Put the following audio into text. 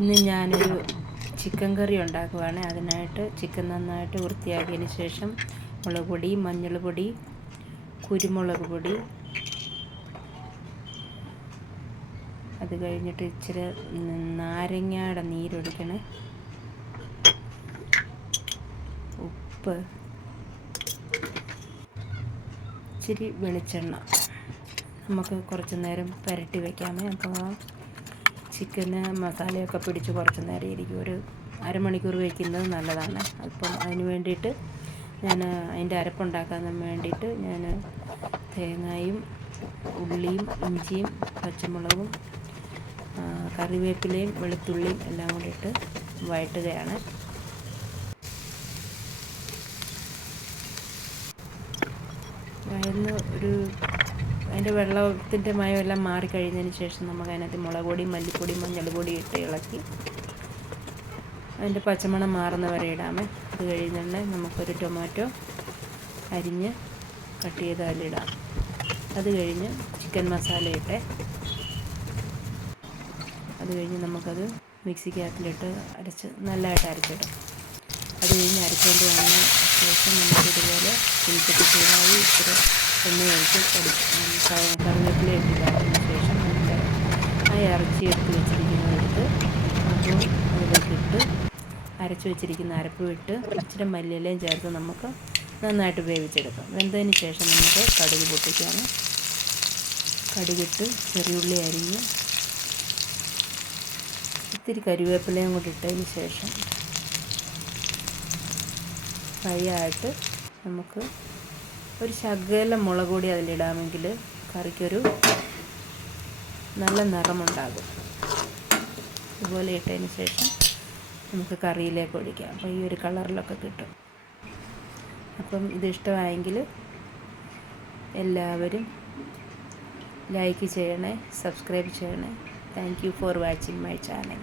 ഇന്ന് ഞാനൊരു ചിക്കൻ കറി ഉണ്ടാക്കുവാണ്. അതിനായിട്ട് ചിക്കൻ നന്നായിട്ട് വൃത്തിയാക്കിയതിന് ശേഷം മുളക് പൊടി, മഞ്ഞൾ പൊടി, കുരുമുളക് പൊടി, അത് കഴിഞ്ഞിട്ട് ഇച്ചിരി നാരങ്ങയുടെ നീരൊഴിക്കണേ, ഉപ്പ്, ഇച്ചിരി വെളിച്ചെണ്ണ. നമുക്ക് കുറച്ച് നേരം പുരട്ടി വയ്ക്കാമേ. അപ്പോൾ ചിക്കന് മസാലയൊക്കെ പിടിച്ച് കുറച്ച് നേരം ഇരിക്കും. ഒരു അരമണിക്കൂർ വയ്ക്കുന്നത് നല്ലതാണ്. അപ്പം അതിന് വേണ്ടിയിട്ട് ഞാൻ അതിൻ്റെ അരപ്പുണ്ടാക്കാൻ വേണ്ടിയിട്ട് ഞാൻ തേങ്ങയും ഉള്ളിയും ഇഞ്ചിയും പച്ചമുളകും കറിവേപ്പിലയും വെളുത്തുള്ളിയും എല്ലാം കൂടി ഇട്ട് വഴറ്റുകയാണ്. വഴന്ന് അതിൻ്റെ വെള്ളത്തിൻ്റെ മയമെല്ലാം മാറിക്കഴിഞ്ഞതിന് ശേഷം നമുക്ക് അതിനകത്ത് മുളക് പൊടി, മല്ലിപ്പൊടി, മഞ്ഞൾ പൊടി ഇട്ട് ഇളക്കി അതിൻ്റെ പച്ചമണം മാറുന്ന വരെ ഇടാമേ. അത് കഴിഞ്ഞുകൊണ്ട് നമുക്കൊരു ടൊമാറ്റോ അരിഞ്ഞ് കട്ട് ചെയ്ത് അതിലിടാം. അത് കഴിഞ്ഞ് ചിക്കൻ മസാല ഇട്ട് അത് കഴിഞ്ഞ് നമുക്കത് മിക്സിക്കകത്തിലിട്ട് നല്ലതായിട്ട് അരച്ചിടും. അത് കഴിഞ്ഞ് അരച്ചുകൊണ്ട് വന്ന ശേഷം നമുക്കിതുപോലെ ചീനിച്ചട്ടി ചൂടായി ഇച്ചിരി എണ്ണ ഒഴിച്ച് കറിവേപ്പില ഇട്ടിട്ടതിന് ശേഷം നമുക്ക് ആ ഇറച്ചി എടുത്ത് വെച്ചിരിക്കുന്നതെടുത്ത് അതും അതിലേക്കിട്ട് അരച്ച് വെച്ചിരിക്കുന്ന അരപ്പ് ഇട്ട് ഇച്ചിരി മല്ലിയിലയും ചേർത്ത് നമുക്ക് നന്നായിട്ട് വേവിച്ചെടുക്കാം. വെന്തതിന് ശേഷം നമുക്ക് കടുക് പൊട്ടിക്കാണ്. കടുകിട്ട് ചെറിയുള്ളി അരിഞ്ഞ് ഇത്തിരി കരിവേപ്പിലയും കൂടി ഇട്ടതിന് ശേഷം ഫ്രൈ ആയിട്ട് നമുക്ക് ഒരു ശകലം മുളക് പൊടി അതിലിടാമെങ്കിൽ കറിക്കൊരു നല്ല നിറമുണ്ടാകും. ഇതുപോലെ ഇട്ടതിന് ശേഷം നമുക്ക് കറിയിലേക്ക് ഒഴിക്കാം. അപ്പോൾ ഈ ഒരു കളറിലൊക്കെ കിട്ടും. അപ്പം ഇതിഷ്ടമായെങ്കിൽ എല്ലാവരും ലൈക്ക് ചെയ്യണേ, സബ്സ്ക്രൈബ് ചെയ്യണേ. Thank you for watching my channel.